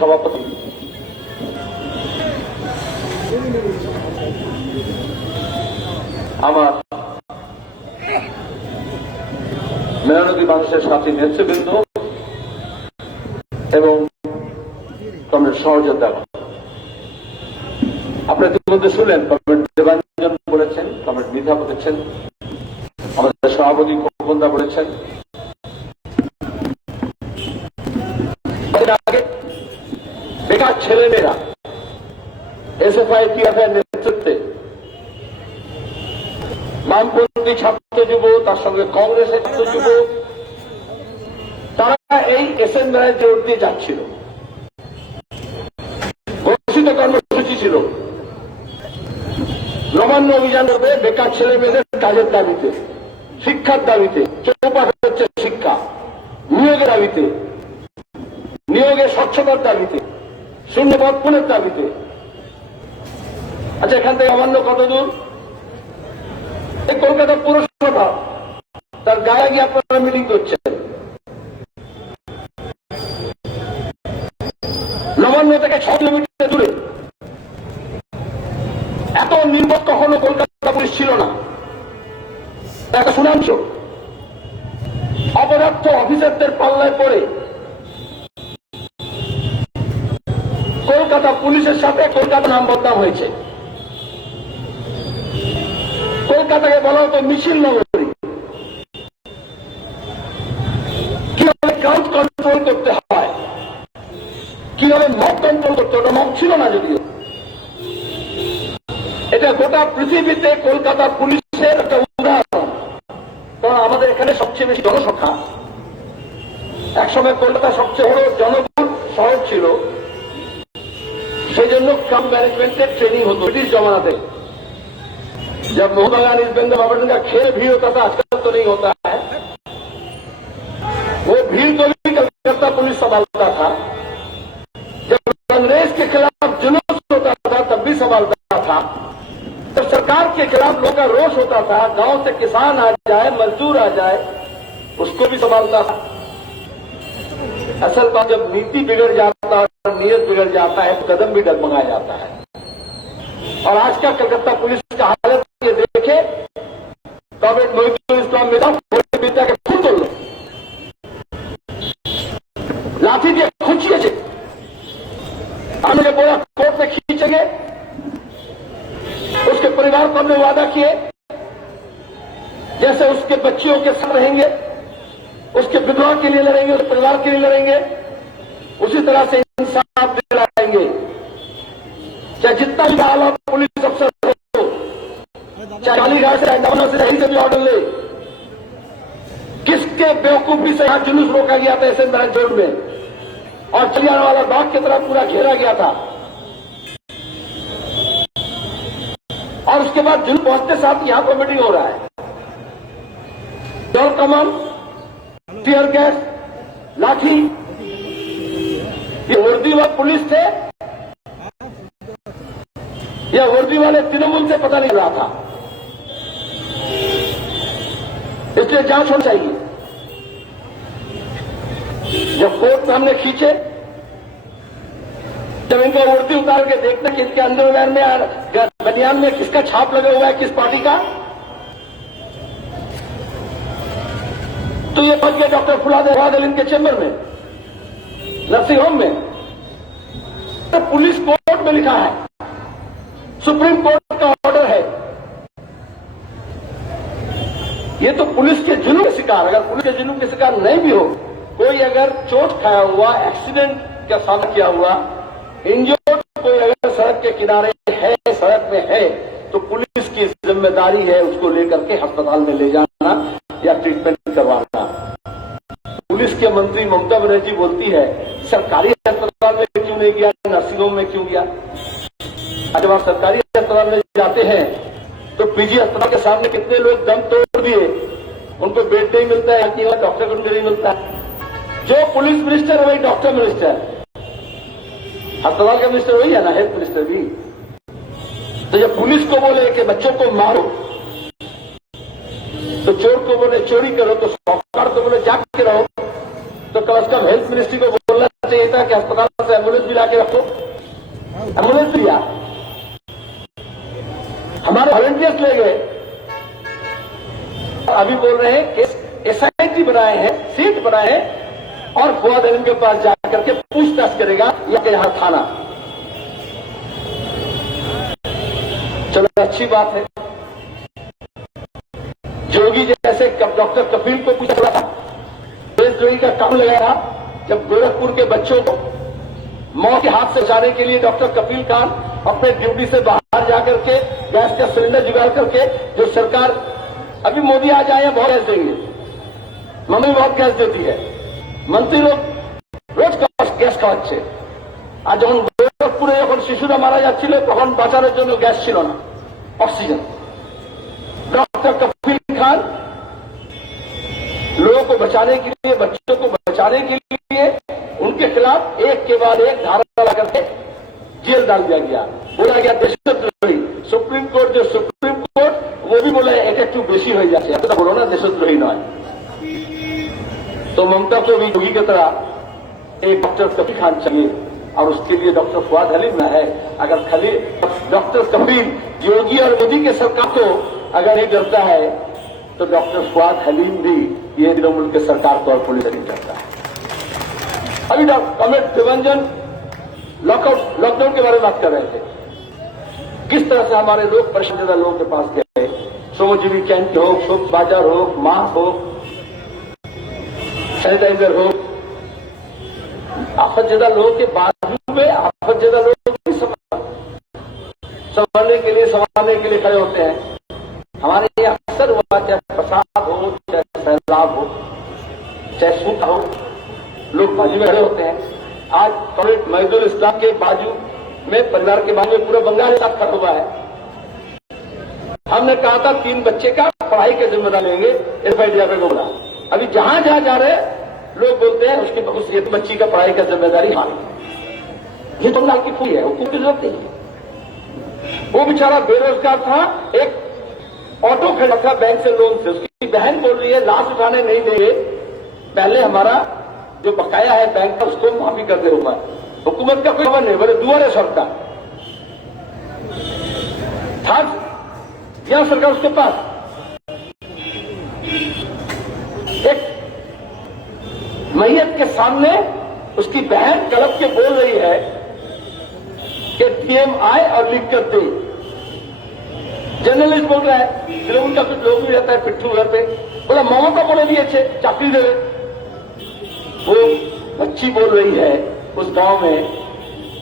সভাপতি, আমার মেহনতি মানুষের সাথী নেতৃবৃন্দ এবং কমরেড সহযোদ্ধা, আপনারা ইতিমধ্যে শুনলেন কমরেড দেবাঞ্জন বলেছেন, কমরেড মিথা বলেছেন, আমাদের সভাপতি খোকনদা বলেছেন। বেকার ছেলেমেয়েরা এসএফআই টিএফআই নেতৃত্বে বামপন্থী ছাত্র যুব, তার সঙ্গে কংগ্রেসের ছাত্র যুব, তারা এই এসএনআই জোর দিয়ে যাচ্ছিল। ঘোষিত কর্মসূচি ছিল নবান্ন অভিযান করবে বেকার ছেলে মেয়েদের কাজের দাবিতে, শিক্ষার দাবিতে, চৌপাশ হচ্ছে শিক্ষা, নিয়োগের দাবিতে, নিয়োগের স্বচ্ছতার দাবিতে, শূন্যপদ পূরণের দাবিতে। আচ্ছা, এখান থেকে নবান্ন কত দূর? এই কলকাতা পুরসভা, তার গায়ে গিয়ে আপনারা মিটিং করছেন। নবান্ন থেকে 6 কিলোমিটার দূরে। এত নির্বোধ কখনো কলকাতা পুলিশ ছিল না। একটা শুনাংশ অপদার্থ অফিসারদের পাল্লায় পড়ে কলকাতা পুলিশের সাথে কলকাতা নাম বদনাম হয়েছে। কলকাতাকে বলা হতো মিছিল নগরী। কিভাবে ক্রাউড কন্ট্রোল করতে হয়, কিভাবে মব কন্ট্রোল করতে, ওটা মব ছিল না যদিও। এটা গোটা পৃথিবীতে কলকাতা পুলিশের একটা উদাহরণ। কারণ আমাদের এখানে সবচেয়ে বেশি জনসংখ্যা, একসময় কলকাতা সবচেয়ে বড় জনবহুল শহর ছিল, সেই জন্য ক্রাউড मैनेजमेंटेর ट्रेनिंग होता ब्रिटिश जमाना से। जब मोहनबागान इस बंद बाबन का खेल भी होता था, आजकल तो नहीं होता है। वो भीड़ को भी कलकत्ता पुलिस संभालता था। जब अंग्रेज के खिलाफ जुलूस होता था तब भी संभालता था। जब सरकार के खिलाफ लोगों का रोष होता था, गांव से किसान आ जाए, मजदूर आ जाए, उसको भी संभालता था। असल बात, जब नीति बिगड़ जाता है, नियत बिगड़ जाता है, तो कदम भी डगमगा जाता है। और आज का कलकत्ता पुलिस का हालत ये देखे, कॉमरेड मोहितुल इस्लाम मेरा पिता के खुद तोड़ लो, लाठी दिए खुचिए से हमने बोला कोर्ट में खींचेंगे। उसके परिवार को हमने वादा किए, जैसे उसके बच्चियों के साथ रहेंगे, उसके विधवा के लिए लड़ेंगे, उसके परिवार के लिए लड़ेंगे, उसी तरह से इंसाफ दिलाएंगे। चाहे जितना भी आला पुलिस अफसर हो, चाहे कालीघाट से से कहीं से भी ऑर्डर ले, किसके बेवकूफी से यहां जुलूस रोका गया था एसएनआई जोड़ में, और चलियाना वाला बाग की तरफ पूरा घेरा गया था। और उसके बाद जुलूस पहुंचते साथ यहां पर मीटिंग हो रहा है। जल कमल, टीयर गैस, लाठी, ये वर्दी वाले पुलिस थे या वर्दी वाले तृणमूल से पता नहीं रहा था। इसलिए जांच होनी चाहिए। जब कोर्ट में हमने खींचे, जब इनका वर्दी उतार के देखना कि इनके अंडरवेयर में और बनियान में किसका छाप लगा हुआ है, किस पार्टी का, तो ये पहुंच गया डॉक्टर फुलाद इनके चेंबर में, नर्सिंग होम में। तो पुलिस कोर्ट में लिखा है, सुप्रीम कोर्ट का ऑर्डर है। ये तो पुलिस के जुल्म के शिकार, अगर पुलिस के जुल्म के शिकार नहीं भी हो, कोई अगर चोट खाया हुआ, एक्सीडेंट का सामना किया हुआ, इंजर्ड कोई अगर सड़क के किनारे है, सड़क में है, तो पुलिस की जिम्मेदारी है उसको लेकर के अस्पताल में ले जाना या ट्रीटमेंट करवाना। पुलिस के मंत्री ममता बनर्जी बोलती है सरकारी अस्पताल में क्यों नहीं गया, नर्सिंग होम में क्यों गया। जब आप सरकारी अस्पताल में जाते हैं तो पीजी अस्पताल के सामने कितने लोग दम तोड़ दिए, उनको बेड नहीं मिलता है, डॉक्टर को नहीं मिलता है। जो पुलिस मिनिस्टर है वही डॉक्टर मिनिस्टर, अस्पताल का मिनिस्टर वही है ना, हेल्थ मिनिस्टर भी। तो जब पुलिस को बोले कि बच्चों को मारो, तो चोर को बोले चोरी करो, तो सौकार को बोले जाग के रहो, तो कम से कम हेल्थ मिनिस्ट्री को बोलना चाहिए था कि अस्पताल से एम्बुलेंस भी लाके रखो, एम्बुलेंस दिया, हमारे वॉलंटियर्स ले गए। अभी बोल रहे हैं कि एसआईटी बनाए हैं, सीट बनाए हैं और फुआद हलीम के पास जाकर के पूछताछ करेगा या के यहां थाना। चलो अच्छी बात है। जोगी जैसे डॉक्टर कपिल को पूछा था, देशद्रोही का काम लगाया था जब गोरखपुर के बच्चों को मौत के हाथ से बचाने के लिए डॉक्टर कपिल खान अपने ड्यूटी से बाहर जाकर के गैस का सिलेंडर जुगाड़ करके, जो सरकार अभी मोदी आ जाए बहुत गैस देंगे, मम्मी बहुत गैस देती है, मंत्री लोग रोज গ্যাস খাওয়াচ্ছে। আর যখন গোরখপুরে যখন শিশুরা মারা যাচ্ছিল তখন বাঁচানোর জন্য গ্যাস ছিল না, অক্সিজেন। डॉक्टर कपिल खान लोगों को बचाने के लिए, बच्चों को बचाने के लिए उनके खिलाफ एक के बाद एक धारा लगा करके जेल डाल दिया गया, बोला गया देशद्रोही। सुप्रीम कोर्ट जो सुप्रीम कोर्ट वो भी बोला एक একটু বেশি হয়ে যাচ্ছে, এতটা বলো না দেশদ্রোহী নয়। तो ममता को भी योगी की तरह एक डॉक्टर कपिल खान चाहिए और उसके लिए डॉक्टर फुआद हलीम न है। अगर खाली डॉक्टर कपिल योगी और मोदी के सरकार को अगर नहीं डरता है तो डॉक्टर फुआद हलीम भी ये तृणमूल के सरकार को और पुलिस नहीं डरता है। अभी कॉमरेड देवंजन लॉकडाउन के बारे में बात कर रहे थे, किस तरह से हमारे लोग परेशान लोगों के पास गए, श्रमजीवी कैंप हो, शोक बाजार हो, मास्क हो, सैनिटाइजर हो, आफतजदा लोगों के बाजू में आफतजदा लोग भी संभालने के लिए खड़े होते हैं। हमारे यहाँ अक्सर हुआ, चाहे प्रसाद हो, चाहे सैलाब हो, चाहे सूखा हो, लोग बाजू में खड़े होते हैं। आज कॉमरेड महदुल इस्लाम के बाजू में, परिवार के बाजू में पूरा बंगाल साथ खड़ा हुआ है। हमने कहा था 3 बच्चे का पढ़ाई की जिम्मेदारी लेंगे, एफआईडीआर को बोला। अभी जहां जहां जा रहे लोग बोलते हैं उसकी ये बच्ची का पढ़ाई का जिम्मेदारी हमारी। ये तो लाल की फूल है, हुकूमत की जरूरत नहीं है। वो बेचारा बेरोजगार था, एक ऑटो खड़ा था बैंक से लोन से, उसकी बहन बोल रही है लाश उठाने नहीं देंगे, पहले हमारा जो बकाया है बैंक का उसको माफी कर दे। हुकूमत का कोई खबर नहीं, बोले दुआरे सरकार था यहां सरकार उसके पास एक मैयत के सामने उसकी बहन कलप के बोल रही है कि डीएम आए और लिख कर दे। जर्नलिस्ट बोल रहा है, तृणमूल का कुछ लोग भी रहता है पिट्ठू घर पे, बोला ममता बोले दिए थे चाकरी दे। वो बच्ची बोल रही है उस गांव में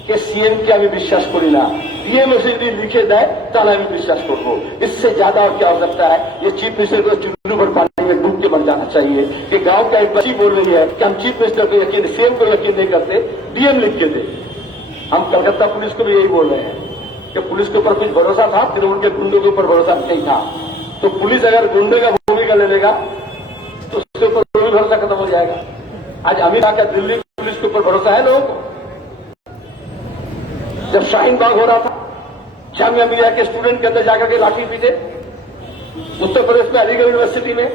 कि सीएम के আমি বিশ্বাস করি না, डीएम से यदि लिखे देय তাহলে আমি বিশ্বাস করবো। इससे ज्यादा और क्या हो सकता है? ये चीफ मिनिस्टर को चुल्लू पर पानी में डूब के मर जाना चाहिए कि गांव का एक बच्ची बोल रही है कि हम चीफ मिनिस्टर को यकीन, सीएम को यकीन नहीं करते, डीएम लिख के दे। हम कलकत्ता पुलिस को भी यही बोल रहे हैं कि पुलिस के ऊपर कुछ भरोसा था, तृणमूल के गुंडों के ऊपर भरोसा नहीं था। तो पुलिस अगर गुंडे का भूमिका ले लेगा तो उसके ऊपर कोई भरोसा खत्म हो जाएगा। आज अमित शाह का दिल्ली पुलिस के ऊपर भरोसा है लोगों को? जब शाहीन बाग हो रहा था, जामिया मिलिया के स्टूडेंट के अंदर जाकर के लाठी पीटे, उत्तर प्रदेश में अलीगढ़ यूनिवर्सिटी में,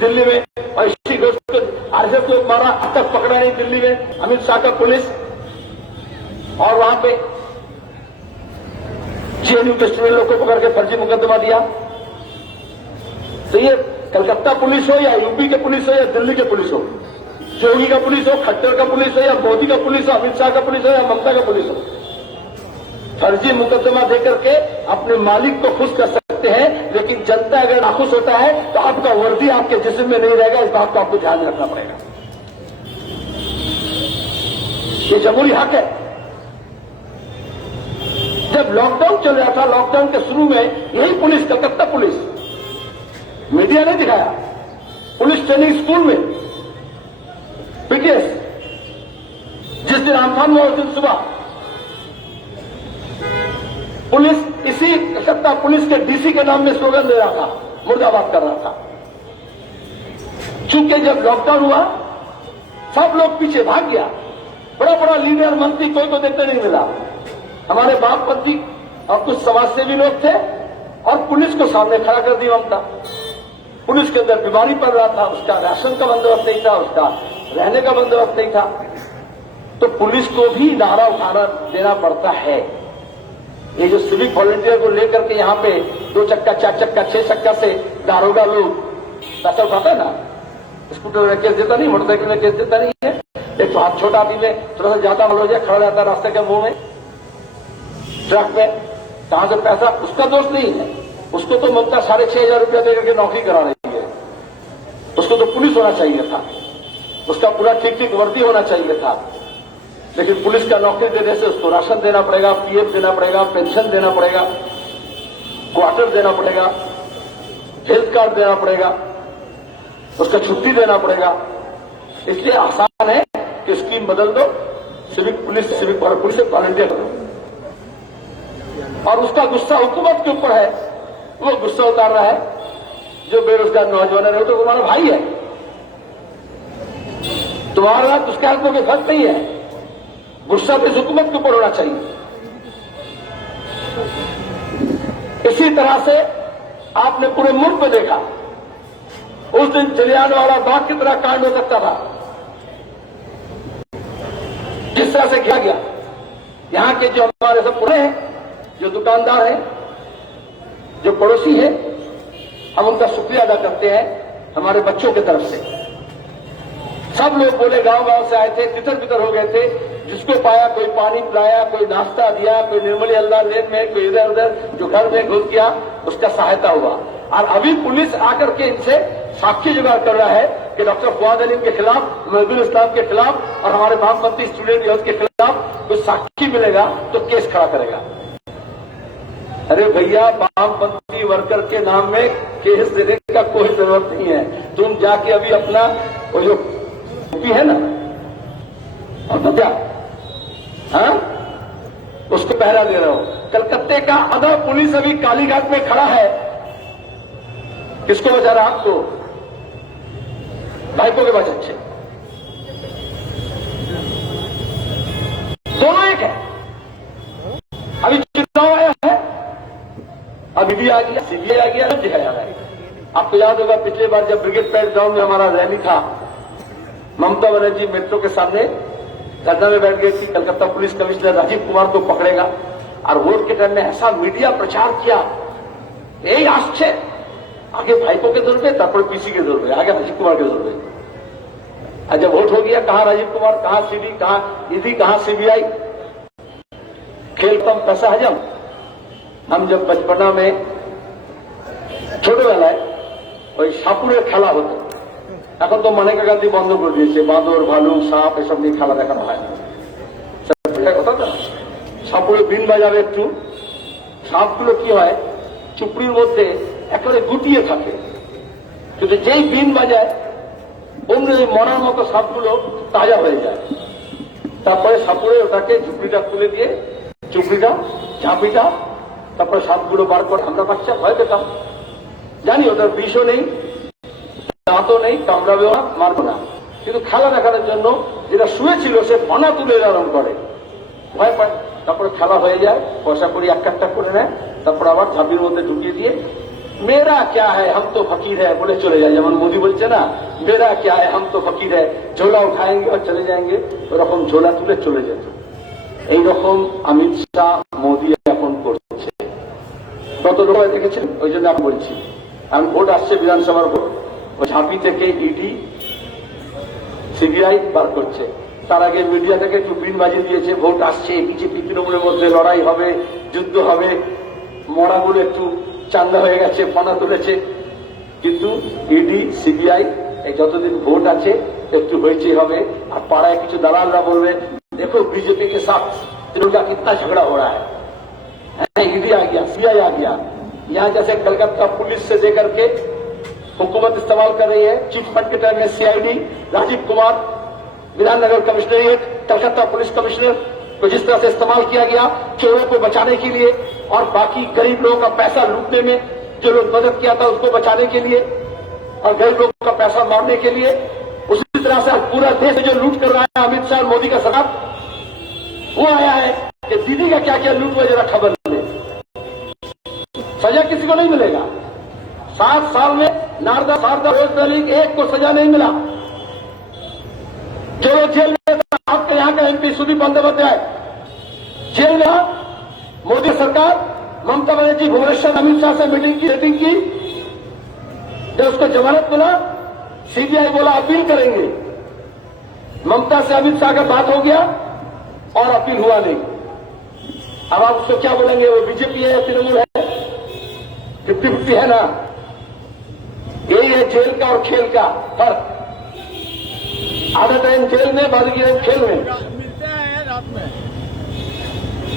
दिल्ली में, और इसी दोस्त को आरएसएस लोग मारा, अब तक पकड़ा नहीं दिल्ली में अमित शाह का पुलिस। और वहां पे जेएनयू के स्टूडेंट लोग को पकड़ के फर्जी मुकदमा दिया। तो ये कलकत्ता पुलिस हो या यूपी के पुलिस हो या दिल्ली के पुलिस हो, योगी का पुलिस हो, खट्टर का पुलिस हो या मोदी का पुलिस हो, अमित शाह का पुलिस हो या ममता का पुलिस हो, फर्जी मुकदमा देकर के अपने मालिक को खुश कर सकते हैं। लेकिन जनता अगर नाखुश होता है तो आपका वर्दी आपके जिस्म में नहीं रहेगा, इस बात को आपको ध्यान में रखना पड़ेगा। ये जमहूरी हक है। जब लॉकडाउन चल रहा था, लॉकडाउन के शुरू में यही पुलिस, कलकत्ता पुलिस, मीडिया ने दिखाया, पुलिस ट्रेनिंग स्कूल में पीकेएस, जिस दिन आमफान हुआ उस दिन सुबह पुलिस इसी कलकत्ता पुलिस के डीसी के नाम में स्लोगन दे रहा था, मुर्दाबाद कर रहा था। चूंकि जब लॉकडाउन हुआ सब लोग पीछे भाग गया, बड़ा बड़ा लीडर मंत्री कोई को देखने नहीं मिला। हमारे बापपंथी और कुछ समाजसेवी लोग थे और पुलिस को सामने खड़ा कर दिया ममता। पुलिस के अंदर बीमारी पड़ रहा था, उसका राशन का बंदोबस्त नहीं था, उसका रहने का बंदोबस्त नहीं था। तो पुलिस को भी नारा उठाना देना पड़ता है। ये जो सिविक वॉलंटियर को लेकर के यहाँ पे 2 चक्का 4 चक्का 6 चक्का से दारोगा लोग पैसा उठाता है ना, स्कूटर में केस देता नहीं, मोटरसाइकिल में केस देता नहीं है। एक तो हाथ छोटा आदमी में थोड़ा सा ज्यादा हो जाए, खड़ा रहता है रास्ते के मुंह में, ट्रक में, कहां से पैसा, उसका दोष नहीं है। उसको तो ममता 6,500 रुपया देकर के नौकरी करा रही है। उसको तो पुलिस होना चाहिए था, उसका पूरा ठीक ठीक वर्दी होना चाहिए था। लेकिन पुलिस का नौकरी देने से उसको राशन देना पड़ेगा, पीएफ देना पड़ेगा, पेंशन देना पड़ेगा, क्वार्टर देना पड़ेगा, हेल्थ कार्ड देना पड़ेगा, उसका छुट्टी देना पड़ेगा। इसलिए आसान है कि स्कीम बदल दो, सिविक पुलिस से वॉलंटियर करो। और उसका गुस्सा हुकूमत के ऊपर है, वो गुस्सा उतार रहा है जो बेरोजगार नौजवान है। तो तुम्हारा भाई है, तुम्हारा उसके हाथ में कोई फर्क नहीं है। गुस्सा तो हुकूमत के ऊपर होना चाहिए। इसी तरह से आपने पूरे मुल्क में देखा, उस दिन जलियांवाला बाग की तरह कांड हो सकता था। जिस तरह से किया गया, यहां के जो हमारे सब पूरे हैं, जो दुकानदार हैं, जो पड़ोसी हैं, हम उनका शुक्रिया अदा करते हैं हमारे बच्चों की तरफ से। सब लोग बोले, गांव गांव से आए थे, तितर बितर हो गए थे। जिसको पाया कोई पानी पिलाया, कोई नाश्ता दिया, कोई निर्मली अल्लाह लेन में, कोई इधर उधर जो घर में घुस गया, उसका सहायता हुआ। और अभी पुलिस आकर के इनसे साक्ष्य जुगाड़ कर रहा है कि डॉक्टर फवाद अलीम के खिलाफ, महबूब इस्लाम के खिलाफ और हमारे वामपंथी स्टूडेंट यूथ के खिलाफ कुछ साक्षी मिलेगा तो केस खड़ा करेगा। अरे भैया, वामपंथी वर्कर के नाम में केस देने का कोई जरूरत नहीं है। तुम जाके अभी अपना वो जो है ना, और तो क्या, हाँ, उसको पहरा दे रहे हो। कलकत्ते का आधा पुलिस अभी कालीघाट में खड़ा है, किसको बचा रहा? आपको, भाइपों के बच्चे। दोनों एक है। अभी चुनाव आया है, अभी भी आ गया, सीबीआई आ गया, सब जगह आ रहा है। आपको याद होगा पिछले बार जब ब्रिगेड पैड ग्राउंड में हमारा रैली था, ममता बनर्जी मेट्रो के सामने धरना में बैठ गई थी। कलकत्ता पुलिस कमिश्नर राजीव कुमार को पकड़ेगा और वोट के टाइम में ऐसा मीडिया प्रचार किया, यही आश्चर्य। आगे भाइपों के जोर पे, तब पीसी के जोर पे, आगे राजीव कुमार के जोर पे। जब वोट हो गया, कहां राजीव कुमार, कहां सीडी, कहां ईडी, कहां सीबीआई। खेल कम पैसा हजम। हम जब बचपना में छोटे বেলায় ওই সাপুরের খেলা হতো, এখন তো মানেকা গান্ধী বন্ধ করে দিয়েছে। বাঁদর, ভালুক, সাপ এসব নিয়ে খেলা দেখানো হয় না। কথা তো, সাপুরে বিন বাজাবে একটু, সাপগুলো কি হয়, চুপড়ির মধ্যে একেবারে গুটিয়ে থাকে, কিন্তু যেই বিন বাজায় অমনি মরার মতো সাপগুলো তাজা হয়ে যায়। তারপরে সাপুরে ওটাকে ঝুপড়িটা তুলে দিয়ে, চুপড়িটা, ঝাঁপিটা, তারপরে সাপগুলো বার করে আমরা বাচ্চা ভয় পেতাম। জানি ওটার বিষও নেই, দাঁতও নেই, কামড়াবেও না, মারবো না। কিন্তু খেলা দেখানোর জন্য যেটা শুয়েছিল সে ফনা তুলে আরম্ভ করে, ভয় পায়। তারপরে খেলা হয়ে যায়, পয়সা করি এক একটা করে নেয়, তারপর আবার ঝাঁপির মধ্যে ঢুকিয়ে দিয়ে मेरा क्या है हम तो फकीर है बोले चले जाए। যেমন মোদি বলছে না, मेरा क्या है हम तो फकीर है, झोला उठाएंगे और चले जाएंगे, ওরকম ঝোলা তুলে চলে যেত। এইরকম অমিত শাহ, মোদি এখন করছে। কত লোক দেখেছেন, ওই জন্য আমি বলছি। আমি ভোট আসছে বিধানসভার ভোট, ওই ঝাঁপি থেকে ইডি সিবিআই বার করছে। তার আগে মিডিয়া থেকে একটু বিনবাজি দিয়েছে, ভোট আসছে, বিজেপি তৃণমূলের মধ্যে লড়াই হবে, যুদ্ধ হবে, মরাগুলো একটু চান্দা হয়ে গেছে, ফনা তুলেছে। কিন্তু ইডি সিবিআই এই যতদিন ভোট আছে একটু হয়েছে হবে। আর পাড়ায় কিছু দালালরা বলবে, देखो बीजेपी के साथ इनका कितना झगड़ा हो रहा है, ईडी आ गया, सीबीआई आ गया। यहाँ जैसे कलकत्ता पुलिस से लेकर के हुकूमत इस्तेमाल कर रही है, चिट फंड के टाइम में CID, Rajeev Kumar, Bidhannagar commissionerate, Calcutta police commissioner को जिस तरह से इस्तेमाल किया गया चोरों को बचाने के लिए और बाकी गरीब लोगों का पैसा लूटने में जो लोग मदद किया था उसको बचाने के लिए और गरीब लोगों का पैसा मारने के लिए, उसी तरह से पूरा देश जो लूट कर रहा है अमित शाह और मोदी का सरकार, वो आया है कि दीदी का क्या क्या लूट हुआ जरा खबर ले। सजा किसी को नहीं मिलेगा। 7 साल में नारदा, शारदा, रोज एक को सजा नहीं मिला। जो लोग जेल में था, आपके यहाँ का एमपी सुदीप बंदोपाध्याय जेल में। मोदी सरकार, ममता बनर्जी भुवनेश्वर अमित शाह से मीटिंग की, सेटिंग की, जब उसको जमानत मिला, सीबीआई बोला अपील करेंगे। ममता से अमित शाह का बात हो गया और अपील हुआ नहीं। अब आप उसको क्या बोलेंगे, वो बीजेपी है या तृणमूल है? 50-50 है ना। यही है जेल का और खेल का फर्क। आधा टाइम जेल में, बाकी टाइम खेल में। मिलते हैं रात में।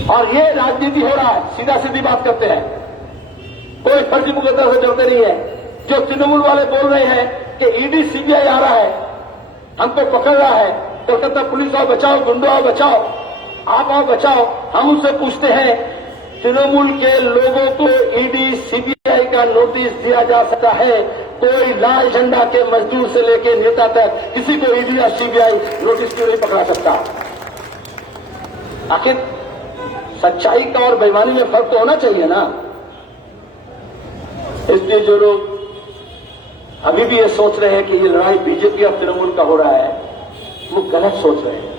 और ये राजनीति हो रहा है, सीधा सीधी बात करते हैं, कोई फर्जी मुकदमा से डरते नहीं है। जो तृणमूल वाले बोल रहे हैं कि ईडी सीबीआई आ रहा है, हमको पकड़ रहा है, कोलकाता पुलिस आओ बचाओ, गुंडो आओ बचाओ, आप आओ बचाओ, हम उनसे पूछते हैं तृणमूल के लोगों को ईडी सीबीआई का नोटिस दिया जा सकता है? कोई लाल झंडा के मजदूर से लेकर नेता तक किसी को ईडी या सीबीआई नोटिस क्यों नहीं पकड़ा सकता? आखिर सच्चाई का और बेईमानी में फर्क तो होना चाहिए ना। इसलिए जो लोग अभी भी ये सोच रहे हैं कि ये लड़ाई बीजेपी और तृणमूल का हो रहा है, वो गलत सोच रहे हैं।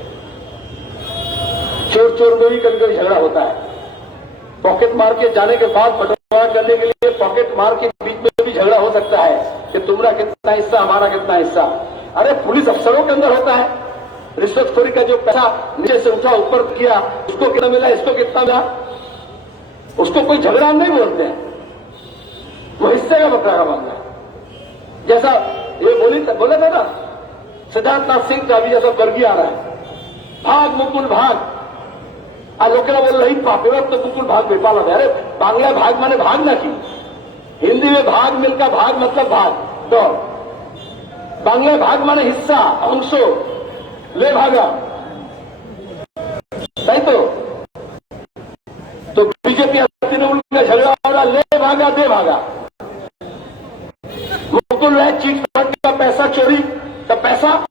चोर चोर में भी कभी कभी झगड़ा होता है। पॉकेट मार के जाने के बाद बंटवारा करने के लिए पॉकेट मार के बीच में भी झगड़ा हो सकता है कि तुम्हारा कितना हिस्सा, हमारा कितना हिस्सा। अरे पुलिस अफसरों के अंदर होता है। रिश्वतखोरी का जो पैसा नीचे से उठा ऊपर किया, उसको कितना मिला, इसको कितना मिला, उसको कोई झगड़ा नहीं बोलते हैं, वो हिस्से का बकरा का मामला है। जैसा ये बोले था ना सिद्धार्थनाथ सिंह का भी जैसा वर्गी आ रहा है, भाग मुकुल भाग। आ लोग बोल रही पेपर तो मुकुल भाग बेपाल है। अरे बांग्ला भाग माने भाग ना की, हिंदी में भाग मिलकर भाग मतलब भाग दौड़, बांग्ला भाग माने हिस्सा, अंशो, ले भागा, सही तो बीजेपी तृणमूल का झगड़ा हो रहा, ले भागा दे भागा। मुकुल है चीट फंड का पैसा चोरी का पैसा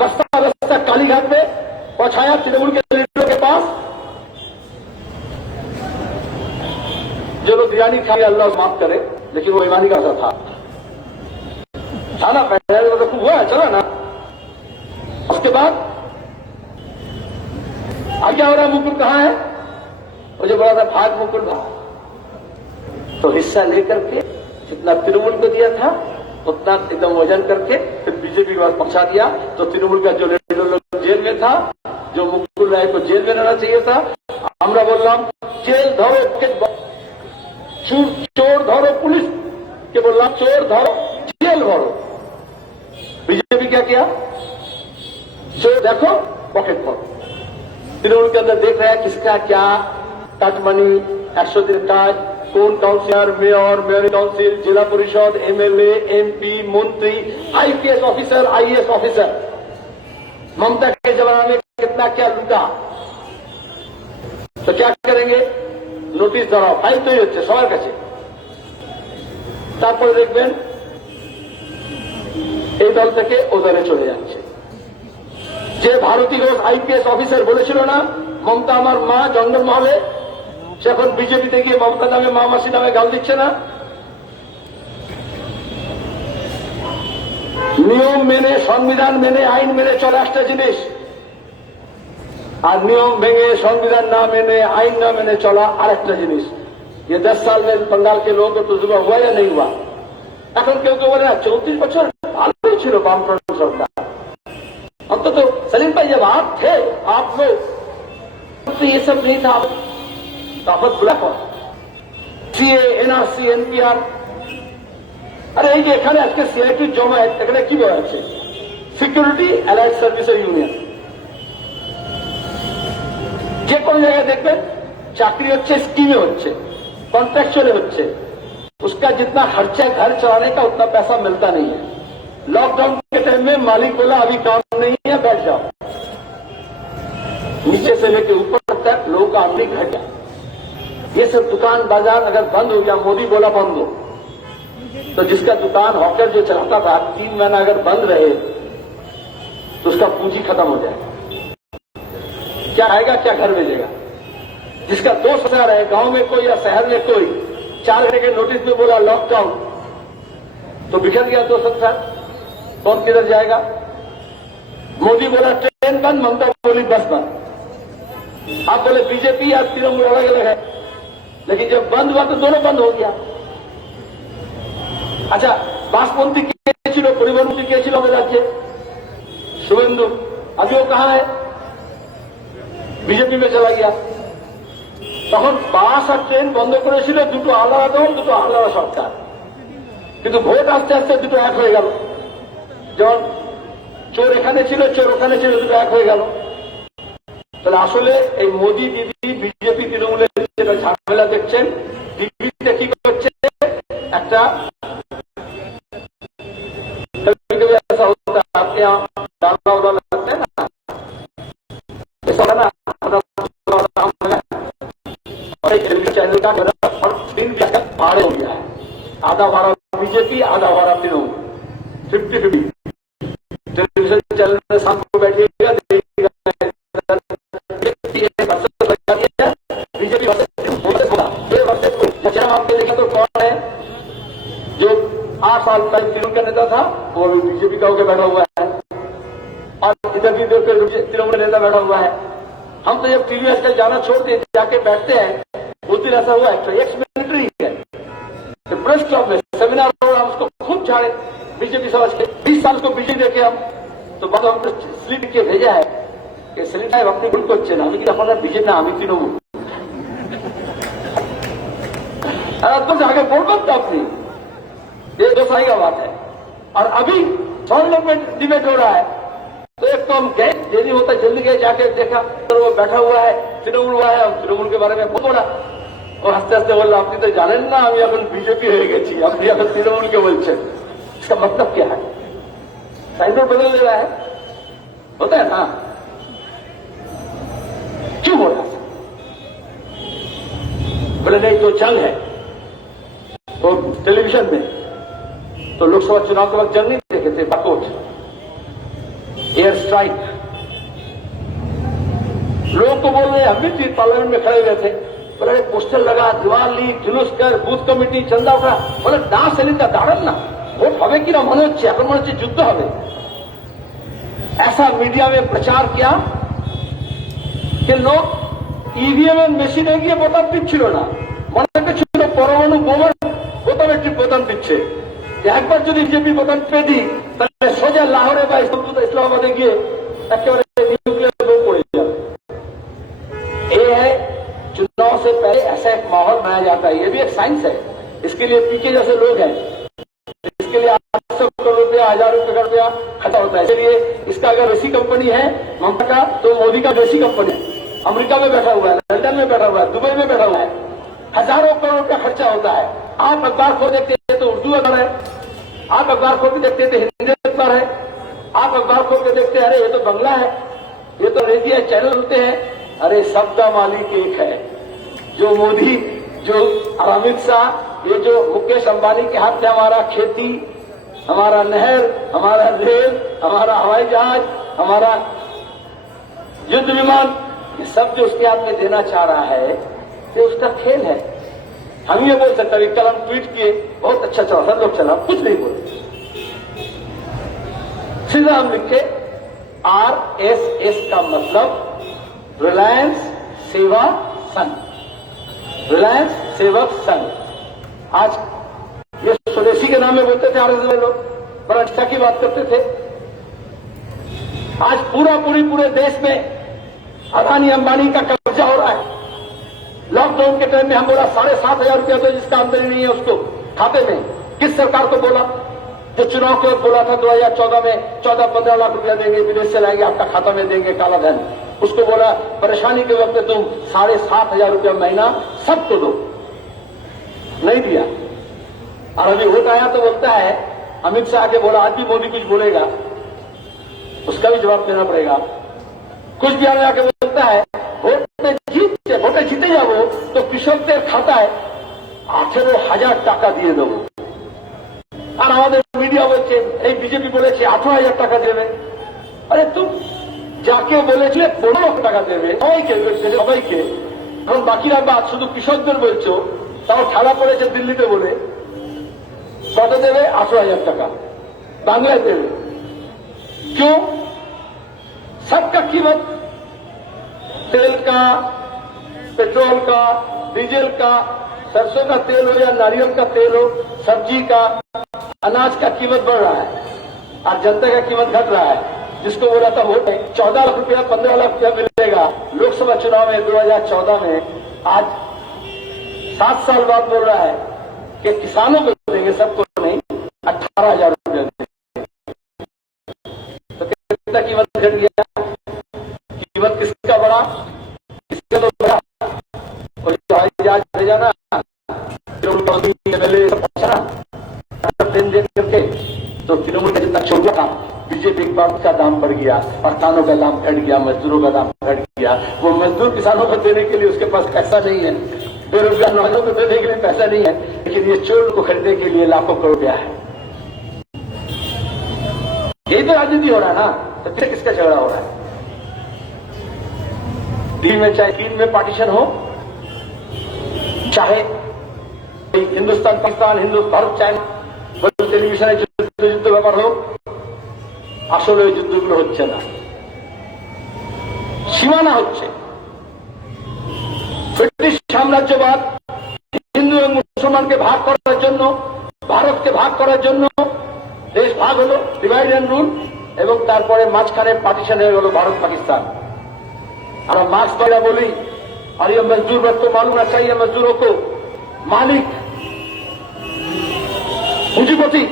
बस्ता बस्ता कालीघाट में पहुंचाया तृणमूल के लीडरों के पास। जो लोग बिरयानी खाए अल्लाह माफ करे, लेकिन वो ईमानी का असर था ना, पहले तो खूब हुआ, चला ना। उसके बाद अब क्या हो रहा है, मुकुल कहां है? मुझे बोला था भाग मुकुल भाग, तो हिस्सा लेकर के जितना तृणमूल को दिया था उतना एकदम वजन करके फिर बीजेपी के पास पहुंचा दिया। तो तृणमूल का जो लीडर लोग जेल में था, जो मुकुल राय को जेल में रहना चाहिए था, हमरा बोल रहा हूं जेल धरो, चोर धरो, पुलिस के बोल रहा चोर धरो जेल भरो। बीजेपी क्या किया, चोर देखो पॉकेट पर। तृणमूल के अंदर देख रहा है किसका क्या टच मनी, 100 दिन का, कौन काउंसिलर, मेयर, मेयर काउंसिल, जिला परिषद, एमएलए, एमपी, मंत्री, आईपीएस ऑफिसर, आईएएस ऑफिसर, ममता के जमाने में कितना क्या लूटा। तो क्या करेंगे, নোটিশ ধরাও, ফাইল তৈরি হচ্ছে সবার কাছে। তারপরে দেখবেন এই দল থেকে ও দলে চলে যাচ্ছে। যে ভারতী ঘোষ আইপিএস অফিসার বলেছিল না মমতা আমার মা জঙ্গলমহলে, সে এখন বিজেপিতে গিয়ে মমতা নামে মা মাসি নামে গাল দিচ্ছে না। নিয়ম মেনে, সংবিধান মেনে, আইন মেনে চলে একটা জিনিস, और नियम भेंगे, संविधान ना मैंने, आइन ना मैंने चला आरेकटा जिनिस। ये 10 साल में बंगाल के लोगों को तजुर्बा हुआ या नहीं हुआ? এখন কেউ কেউ বলে না 34 বছর ভালোই ছিল বামফ্রন্ট সরকার। অন্তত सलीम भाई जब आप थे, आप लोग तो ये सब नहीं था। ताकत बुला कौन, सीए, एनआरसी, एनपीआर। আরে এই যে এখানে আজকে সিআইটি জমা, এখানে কি বলা আছে, সিকিউরিটি অ্যালায়েন্স সার্ভিসেস ইউনিয়ন। যে কোনো জায়গায় দেখবেন চাকরি হচ্ছে, स्कीमें হচ্ছে, कॉन्ट्रैक्चुअल হচ্ছে, उसका जितना खर्चा है घर चलाने का उतना पैसा मिलता नहीं है। लॉकडाउन के टाइम में मालिक बोला अभी काम नहीं है, बैठ जाओ। नीचे से लेकर ऊपर तक लोगों का आमदनी घट गया। ये सब दुकान बाजार अगर बंद हो गया, मोदी बोला बंद हो, तो जिसका दुकान हॉकर जो चलाता था 3 महीना अगर बंद रहे तो उसका पूंजी खत्म हो जाएगा। क्या आएगा, क्या घर भेजेगा? जिसका 2,000 है, गांव में कोई या शहर में कोई 4 घंटे के नोटिस में बोला लॉकडाउन, तो बिखर गया 2,000, कौन किधर जाएगा? मोदी बोला ट्रेन बंद, ममता बोली बस बंद। आप बोले बीजेपी या तृणमूल अलग अलग है, लेकिन जब बंद हुआ तो दोनों बंद हो गया। अच्छा, बासपंथी কে ছিল, পরিবহনমন্ত্রী কে ছিল আমাদের রাজ্যে? শুভেন্দু। আজ ও कहां है? বিজেপি में चला गया। তখন বাস আর ট্রেন বন্ধ করেছিল দুটো আলাদা দল, দুটো আলাদা সরকার, কিন্তু ভোট আস্তে আস্তে দুটো এক হয়ে গেল। যেমন চোর এখানে ছিল, চোর ওখানে ছিল, দুটো এক হয়ে গেল। তাহলে আসলে এই মোদী দিদি বিজেপি তৃণমূলের যেটা ঝামেলা দেখছেন, টিভিতে কি করছে, একটা ऐसा होता है आपके यहाँ डालना वाला लगता है ना, ऐसा है ना, और एक टेलीविजन चैनल का और दिन भी भाड़े हो गया है, आधा भाड़ा बीजेपी आधा भाड़ा तृणमूल, 50-50। टेलीविजन चैनल में शाम को बैठिएगा, बीजेपी आपके देखें तो कौन है जो 8 साल तक तृणमूल का नेता था, वो अभी बीजेपी का होकर बैठा हुआ है, और इधर की इधर तृणमूल नेता बैठा हुआ है। हम तो जब टीवी आजकल जाना छोड़ते जाके बैठते हैं, उस दिन ऐसा हुआ है, एक्स मिलिट्री है, तो प्रेस क्लब में सेमिनार हो रहा, उसको खूब झाड़े बीजेपी समझ के, 20 साल को बीजेपी देखे हम, तो बाद हमने स्लिप के भेजा है कि स्लिप साहब अपनी भूल को अच्छे ना, हमें अपना बीजेपी ना, हमें तृणमूल तो जाके बोल सकता अपनी, ये दो साई का बात है। और अभी 100 लोग में डिबेट हो रहा है, तो एक तो हम गए, जल्दी होता जल्दी गए, जाके देखा तो वो बैठा हुआ है, तृणमूल हुआ है, तृणमूल के बारे में बहुत बोला, और हंसते हंसते बोल रहा, अपनी तो जानें ना, আমি এখন बीजेपी হয়ে গেছি, আপনি এখন তৃণমূলকে বলছেন, इसका मतलब क्या है? साइड बदल दे रहा है, होता है ना, क्यों हो रहा है? बोले नहीं तो जंग है, तो टेलीविजन में तो लोकसभा चुनाव के वक्त जंग नहीं देखे थे, बाकोट एयर स्ट्राइक, लोग तो बोल रहे, हम भी पार्लियामेंट में खड़े हुए थे, बोले पोस्टर लगा, दीवार ली, जुलूस कर, बूथ कमिटी चंदा उठा, बोले डांस एलिता दाड़न ना, ভোট হবে কিনা মনে হচ্ছে, এখন মনে হচ্ছে যুদ্ধ হবে। ऐसा मीडिया में प्रचार किया कि लोग ईवीएम মেশিনে গিয়ে বোতাম টিপছিল না, মনে করছিল পরমাণু বোমার বোতামে বোতাম টিপছে, একবার যদি বিজেপি বোতাম টিপে দিই তাহলে সোজা লাহোরে বা ইসলামাবাদে গিয়ে একেবারে নিউক্লিয়ার বোম পড়ে যাবে। ये है चुनाव से पहले ऐसा एक माहौल बनाया जाता है, ये भी एक साइंस है, इसके लिए पीके जैसे लोग हैं, इसके लिए 800 करोड़ रुपया 1000 रुपया खर्चा होता है। इसलिए इसका अगर ऐसी कंपनी है ममता का, तो मोदी का वैसी कंपनी है, अमेरिका में बैठा हुआ है, लंदन में बैठा हुआ है, दुबई में बैठा हुआ है, हजारों करोड़ रुपया खर्चा होता है। आप अखबार खोल देखते हैं तो उर्दू अखबार है, आप अखबार खोल के देखते हैं तो हिंदी अखबार है, आप अखबार खोल के देखते हैं अरे ये तो बंगला है, ये तो रेडियो चैनल होते हैं, अरे सबका मालिक एक है, जो मोदी, जो अमित शाह, ये जो मुकेश अंबानी के हाथ में हमारा खेती, हमारा नहर, हमारा रेल, हमारा हवाई जहाज, हमारा युद्ध विमान, ये सब जो उसके हाथ में देना चाह रहा है, ये उसका खेल है। हम ये बोल सकते हैं, कल हम ट्वीट किए, बहुत अच्छा चला, सब लोग चला, कुछ नहीं बोले, सीधा हम लिखे RSS का मतलब रिलायंस सेवा संघ, रिलायंस सेवक संघ। आज ये स्वदेशी के नाम में बोलते थे आरएसएस लोग, बड़ा अच्छा की बात करते थे। आज पूरे देश में अदानी अंबानी का कब्जा हो रहा है। लॉकडाउन के टाइम में हम बोला 7,500 रुपया तो जिसका आमदनी नहीं है उसको खाते में, किस सरकार को बोला? जो चुनाव के वक्त बोला था 2014 में 14-15 लाख रुपया देंगे, विदेश से लाएंगे, आपका खाता में देंगे काला धन, उसको बोला परेशानी के वक्त तुम 7,500 रुपया महीना सबको दो, नहीं दिया। और अभी वोट आया तो बोलता है, अमित शाह आके बोला, आज भी मोदी कुछ बोलेगा उसका भी जवाब देना पड़ेगा। कुछ भी आके बोलता है वोट जीते जाओ तो কৃষক तेल खाताয় 18,000 টাকা দিয়ে দেবো। আর আমাদের মিডিয়া বলছে, এই বিজেপি বলেছে 18,000 টাকা দেবে। আরে তুম যাকে বলেছিলে 15 লক্ষ টাকা দেবে সবাইকে, এখন বাকিরা বাদ শুধু কৃষকদের বলছো, তাও খেলা পড়েছে দিল্লিতে বলে কত দেবে? 18,000 টাকা বাংলায় দেবে। क्यों? सबका कीमत तेल का, पेट्रोल का, डीजल का, सरसों का तेल हो या नारियल का तेल हो, सब्जी का, अनाज का कीमत बढ़ रहा है और जनता का कीमत घट रहा है। जिसको बोला था वोट 14 लाख रुपया 15 लाख रुपया मिलेगा लोकसभा चुनाव में 2014 में, आज 7 साल बाद बोल रहा है कि किसानों को देंगे, सबको नहीं, 18,000 रुपया देंगे। तो कितना कीमत घट गया? कीमत किसका बढ़ा? किसका तो बढ़ा? कोई हवाई जहाज भेजा ना, ट्रेन देख करके तो किलोमीटर जितना छोटा था, बीजेपी पार्टी का दाम बढ़ गया, किसानों का दाम घट गया, मजदूरों का दाम घट गया। वो मजदूर किसानों को देने के लिए उसके पास पैसा नहीं है, बेरोजगार नौजवानों को देने के लिए पैसा नहीं है, लेकिन ये चोर को खरीदने के लिए लाखों करोड़ रुपया है। यही तो राजनीति हो रहा है ना। तो फिर किसका झगड़ा हो रहा है? दिल्ली में चाहे चीन में पार्टीशन हो, चाहे हिंदुस्तान पाकिस्तान, भारत चाइना টেলিভিশনে যুদ্ধ ব্যাপার হোক, আসলে ওই যুদ্ধগুলো হচ্ছে না, সীমানা হচ্ছে। ব্রিটিশ সাম্রাজ্যবাদ হিন্দু এবং মুসলমানকে ভাগ করার জন্য, ভারতকে ভাগ করার জন্য দেশ ভাগ হলো, ডিভাইড অ্যান্ড রুল, এবং তারপরে মাঝখানে পার্টিশন হয়ে গেল ভারত পাকিস্তান। আমরা মার্ক্সবাদীরা বলি, আর ये मजदूर को मालूम ना चाहिए मजदूरों को, मालिक पूंजीपति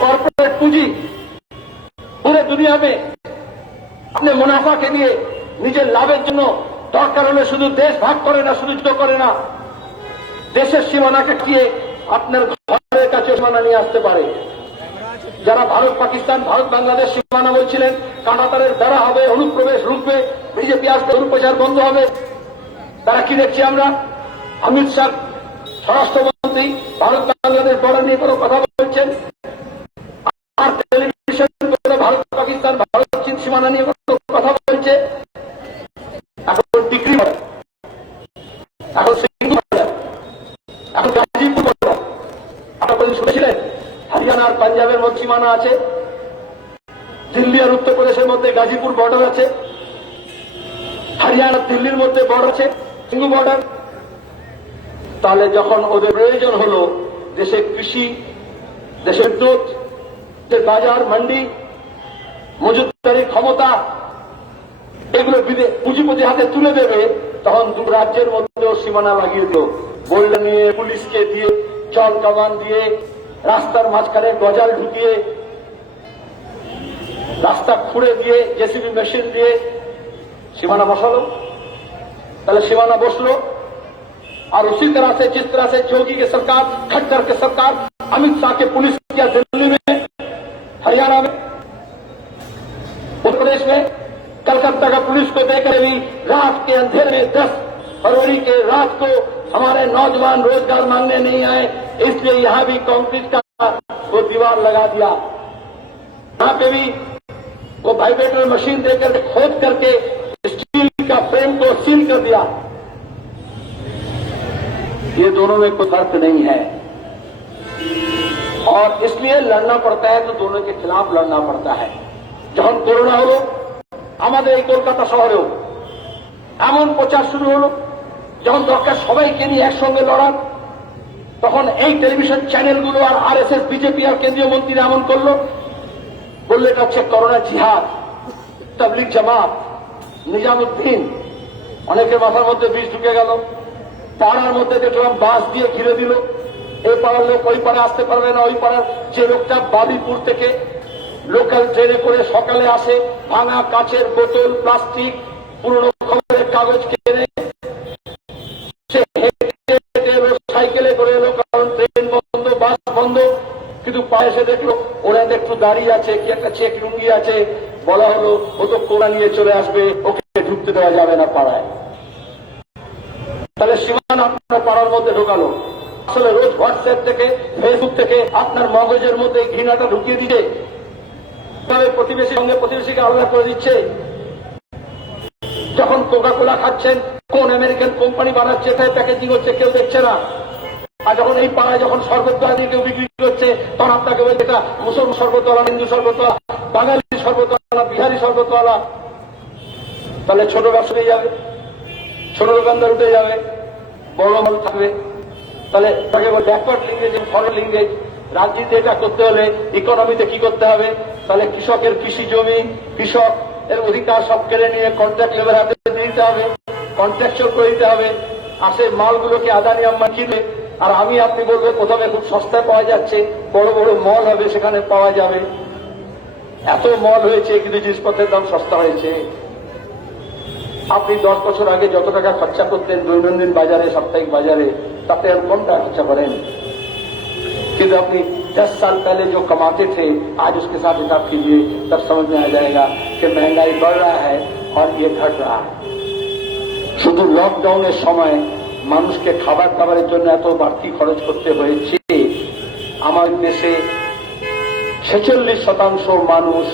कॉर्पोरेट पूंजी पूरे दुनिया में अपने मुनाफा के लिए निजे लाभের জন্য দরকার হলে শুধু দেশ ভাগ করে না, শুধু যুদ্ধ করে না, দেশের সীমানাকে দিয়ে আপনার ঘরের কাছে সীমানা নিয়ে আসতে পারে। যারা ভারত পাকিস্তান, ভারত বাংলাদেশ সীমানা বলছিলেন, কাঁটাতারের দ্বারা হবে, অনুপ্রবেশ রুখবে, বিজেপি আসবে, অনুপ্রচার বন্ধ হবে, তারা কি দেখছি আমরা? অমিত শাহ স্বরাষ্ট্রমন্ত্রী ভারত বাংলাদেশ বর্ডার নিয়ে কোনো কথা বলছেন, আর টেলিভিশন করে ভারত পাকিস্তান, ভারত চীন সীমানা নিয়ে কথা বলছে। এখন ডিগ্রি বলে, এখন সিঙ্গু বলে, এখন গাজীপুর বলে। আপনারা কোনদিন শুনেছিলেন হরিয়ানা আর পাঞ্জাবের মধ্যে সীমানা আছে? দিল্লি আর উত্তর প্রদেশের মধ্যে গাজীপুর বর্ডার আছে, হরিয়ানা দিল্লির মধ্যে বর্ডার আছে, সিঙ্গু বর্ডার। তাহলে যখন ওদের প্রয়োজন হলো দেশের কৃষি, দেশের বিদ্যুৎ, দেশের বাজার মন্ডি, মজুতদারি ক্ষমতা, এগুলো পুঁজিপতি হাতে তুলে দেবে, তখন দু রাজ্যের মধ্যেও সীমানা লাগিয়ে দিল, বোল্ডার নিয়ে, পুলিশকে দিয়ে, জল কামান দিয়ে, রাস্তার মাঝখানে গজাল ঢুকিয়ে, রাস্তা খুঁড়ে দিয়ে, জেসিবি মেশিন দিয়ে সীমানা বসালো। তাহলে সীমানা বসলো। और उसी तरह से जिस तरह से योगी की सरकार, खट्टर की सरकार, अमित शाह के पुलिस किया दिल्ली में, हरियाणा में, उत्तर प्रदेश में, कलकत्ता का पुलिस को देखकर भी रात के अंधेरे में 10 फरवरी के रात को हमारे नौजवान रोजगार मांगने नहीं आए, इसलिए यहां भी कांग्रेस का वो दीवार लगा दिया। यहां पे भी वो वाइब्रेटर मशीन देकर खोद करके स्टील का फ्रेम को सील कर दिया। ये दोनों में कोई फर्क नहीं है, और इसलिए लड़ना पड़ता है तो दोनों के खिलाफ लड़ना पड़ता है। যখন করোনা হলো আমাদের এই কলকাতা শহরেও এমন প্রচার শুরু হলো, যখন দরকার সবাইকে নিয়ে একসঙ্গে লড়ার, তখন এই টেলিভিশন চ্যানেলগুলো আর আরএসএস, বিজেপি আর কেন্দ্রীয় মন্ত্রীরা এমন করলো, বললে এটা হচ্ছে করোনা জিহাদ, তাবলিগ জামাত, নিজামুদ্দিন। অনেকের মাথার মধ্যে বিষ ঢুকে গেল। পাড়ার মধ্যে দেখলাম বাঁশ দিয়ে ঘিরে দিল, এই পাড়ার লোক ওই পাড়ে আসতে পারবে না, ওই পাড়ার যে লোকটা বালিপুর থেকে লোকাল ট্রেনে করে সকালে আসে, ভাঙা কাচের বোতল, প্লাস্টিক, পুরনো খবরের কাগজ কিনে সে হেঁটে হেঁটে এলো, সাইকেলে করে এলো, কারণ ট্রেন বন্ধ, বাস বন্ধ, কিন্তু পায়ে এসে দেখলো ওরা একটু দাঁড়িয়ে আছে, কি একটা চেক লুঙ্গি আছে, বলা হলো ও তো কোড়া নিয়ে চলে আসবে, ওকে ঢুকতে দেওয়া যাবে না পাড়ায়। তাহলে সীমানা আপনার পাড়ার মধ্যে ঢোকালো। আসলে রোজ হোয়াটসঅ্যাপ থেকে, ফেসবুক থেকে আপনার মগজের মধ্যে ঘৃণাটা ঢুকিয়ে দিচ্ছে, প্রতিবেশীর সঙ্গে প্রতিবেশীকে আলাদা করে দিচ্ছে। যখন কোকা কোলা খাচ্ছেন, কোন আমেরিকান কোম্পানি বানাচ্ছে, তাই প্যাকেজিং হচ্ছে, কেউ দেখছে না। আর যখন এই পাড়ায় যখন শরবতওয়ালা দিয়ে কেউ বিক্রি করছে, তখন আপনাকে বলছে এটা মুসলমান শরবতওয়ালা, হিন্দু শরবতওয়ালা, বাঙালি শরবতওয়ালা, বিহারি শরবতওয়ালা। তাহলে ছোট ব্যবসা উঠে যাবে, ছোট দোকানদার উঠে যাবে, বড় মাল থাকবে। তাহলে ব্যাকওয়ার্ড লিঙ্কেজ, ফরওয়ার্ড লিঙ্কেজ, রাজনীতি এটা করতে হলে ইকোনমিতে কি করতে হবে? তাহলে কৃষকের কৃষি জমি, কৃষক এর অধিকার সব কেড়ে নিয়ে কন্ট্রাক্ট লেবার হাতে দিয়ে দিতে হবে, কন্ট্রাকচুয়াল করে দিতে হবে। আসে মালগুলোকে আদানি আম্বানি কিনবে, আর আমি আপনি বলবো প্রথমে খুব সস্তায় পাওয়া যাচ্ছে, বড় বড় মল হবে সেখানে পাওয়া যাবে। এত মল হয়েছে কিন্তু জিনিসপত্রের দাম সস্তা হয়েছে। আপনি 10 বছর আগে যত টাকা খরচা করতেন দৈনন্দিন বাজারে, সাপ্তাহিক বাজারে, তাতে আর কম টাকা খরচা করেন। কিন্তু আপনি 10 साल पहले जो कमाते थे आज उसके साथ हिसाब कीजिए, तब समझ में आ जाएगा कि महंगाई बढ़ रहा है और ये घट रहा है। শুধু লকডাউনের সময় মানুষকে খাবার দাবারের জন্য এত বাড়তি খরচ করতে হয়েছে। আমার দেশে 46% মানুষ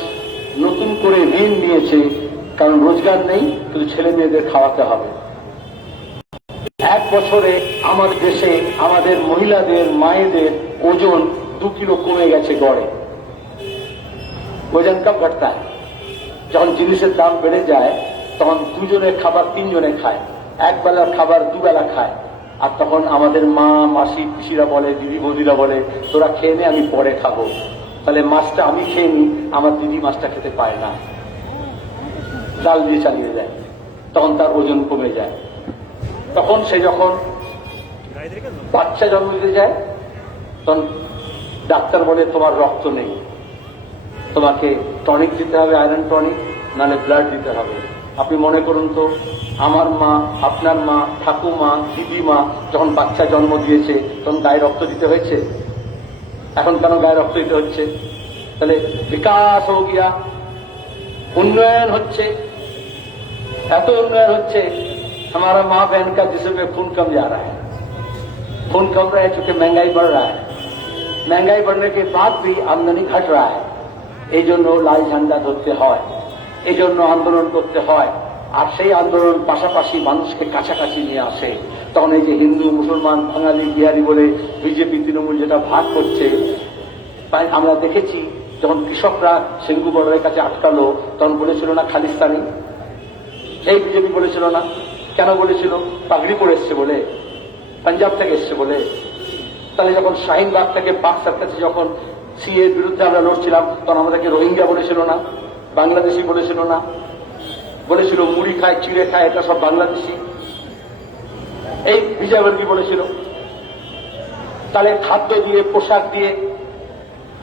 নতুন করে ঋণ নিয়েছে, কারণ রোজগার নেই, কিন্তু ছেলে মেয়েদের খাওয়াতে হবে। 1 বছরে আমার দেশে আমাদের মহিলাদের, মায়েদের ওজন 2 কিলো কমে গেছে গড়ে। ওজন কম ঘটতা হয়, যখন জিনিসের দাম বেড়ে যায় তখন 2 জনের খাবার 3 জনে খায়, 1 বেলার খাবার 2 বেলা খায়। আর তখন আমাদের মা, মাসি, পিসিরা বলে, দিদি বৌদিরা বলে, তোরা খেয়ে নে, আমি পরে খাবো। তাহলে মাছটা আমি খেয়ে নি, আমার দিদি মাছটা খেতে পায় না, ডাল দিয়ে চালিয়ে দেয়, তখন তার ওজন কমে যায়। তখন সে যখন বাচ্চা জন্ম দিতে যায় তখন ডাক্তার বলে তোমার রক্ত নেই, তোমাকে টনিক দিতে হবে, আয়রন টনিক, নাহলে ব্লাড দিতে হবে। আপনি মনে করুন তো, আমার মা, আপনার মা, ঠাকুমা, দিদিমা যখন বাচ্চা জন্ম দিয়েছে তখন গায়ে রক্ত দিতে হয়েছে? এখন কেন গায়ে রক্ত দিতে হচ্ছে? তাহলে বিকাশ হো গিয়া, উন্নয়ন হচ্ছে, এত उन्नयन হচ্ছে, हमारा माँ बहन का जिस्म में खून कम जा रहा है, खून कम रहा है क्योंकि महंगाई बढ़ रहा है। महंगाई बढ़ने के बाद भी आमदनी घट रहा है। এই জন্য লাল ঝান্ডা ধরতে হয়, এই জন্য আন্দোলন করতে হয়। আর সেই আন্দোলন পাশাপাশি মানুষকে কাছাকাছি নিয়ে আসে। তখন এই যে হিন্দু, মুসলমান, বাঙালি, বিহারি বলে বিজেপি, তৃণমূল যেটা ভাগ করছে, তাই আমরা দেখেছি যখন কৃষকরা সিঙ্গু বর্ডারের কাছে আটকালো তখন বলেছিল না খালিস্তানি, এই বিজেপি বলেছিল না। কেন বলেছিল? পাগড়ি পরে এসছে বলে, পাঞ্জাব থেকে এসছে বলে। তাহলে যখন শাহিনবাগ থেকে পাক সার্কাসে যখন সিএ এর বিরুদ্ধে আমরা লড়ছিলাম তখন আমাদেরকে রোহিঙ্গা বলেছিল না, বাংলাদেশি বলেছিল না, বলেছিল মুড়ি খায়, চিড়ে খায়, এটা সব বাংলাদেশি। এই বিজয়বর্গী বলেছিল। তাহলে খাদ্য দিয়ে, পোশাক দিয়ে,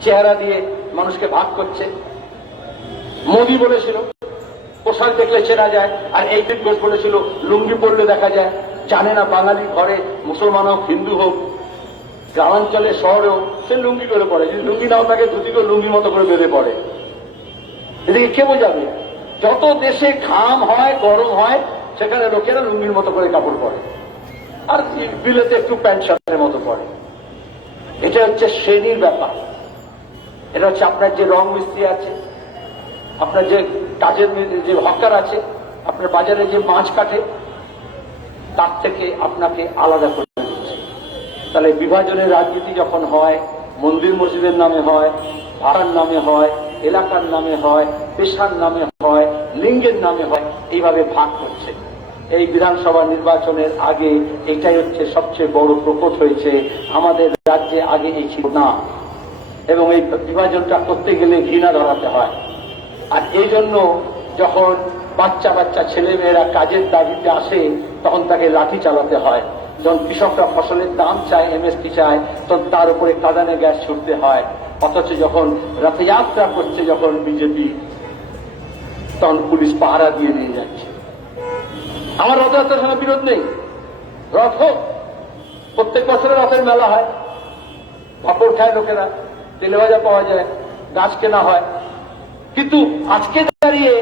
চেহারা দিয়ে মানুষকে ভাগ করছে। মোদি বলেছিল পোশাক দেখলে চেনা যায়, আর এই ঘোষ বলেছিল লুঙ্গি পরলে দেখা যায়। জানে না বাঙালি ঘরে মুসলমান হোক, হিন্দু হোক, গ্রামাঞ্চলে শহরেও সে লুঙ্গি করে পড়ে। যদি লুঙ্গি নাও থাকে ধুতি করে লুঙ্গির মতো করে বেঁধে পড়ে। এদিকে কে বোঝাবে? যত দেশে ঘাম হয়, গরম হয়, সেখানে লোকেরা লুঙ্গির মতো করে কাপড় পরে, আর বিলেতে একটু প্যান্ট শার্টের মতো পরে। এটা হচ্ছে শ্রেণীর ব্যাপার। এটা হচ্ছে আপনার যে রং মিস্ত্রি আছে, আপনার যে কাজের যে হকার আছে, আপনার বাজারে যে মাছ কাটে, তার থেকে আপনাকে আলাদা করে দিচ্ছে। তাহলে বিভাজনের রাজনীতি যখন হয়, মন্দির মসজিদের নামে হয়, ভাড়ার নামে হয়, এলাকার নামে হয়, পেশার নামে হয়, লিঙ্গের নামে হয়, এইভাবে ভাগ করছে। এই বিধানসভা নির্বাচনের আগে এটাই হচ্ছে সবচেয়ে বড় প্রকট হয়েছে। আমাদের রাজ্যে আগে এই ছিল না, এবং এই বিভাজনটা করতে গেলে ঘৃণা ধরাতে হয়। আর এই জন্য যখন বাচ্চা বাচ্চা ছেলে মেয়েরা কাজের দাবিতে আসে তখন তাকে লাঠি চালাতে হয়। যখন কৃষকরা ফসলের দাম চায়, এমএসপি চায়, তখন তার উপরে কাঁদানে গ্যাস ছুটতে হয়। অথচ যখন রথযাত্রা করছে যখন বিজেপি, তখন পুলিশ পাহারা দিয়ে নিয়ে যাচ্ছে। আমার রথযাত্রার সঙ্গে বিরোধ নেই, রথ হোক, প্রত্যেক বছরে রথের মেলা হয়, পাপড় খায় লোকেরা, তেলে ভাজা পাওয়া যায়, গাছ কেনা হয়। কিন্তু আজকে দাঁড়িয়ে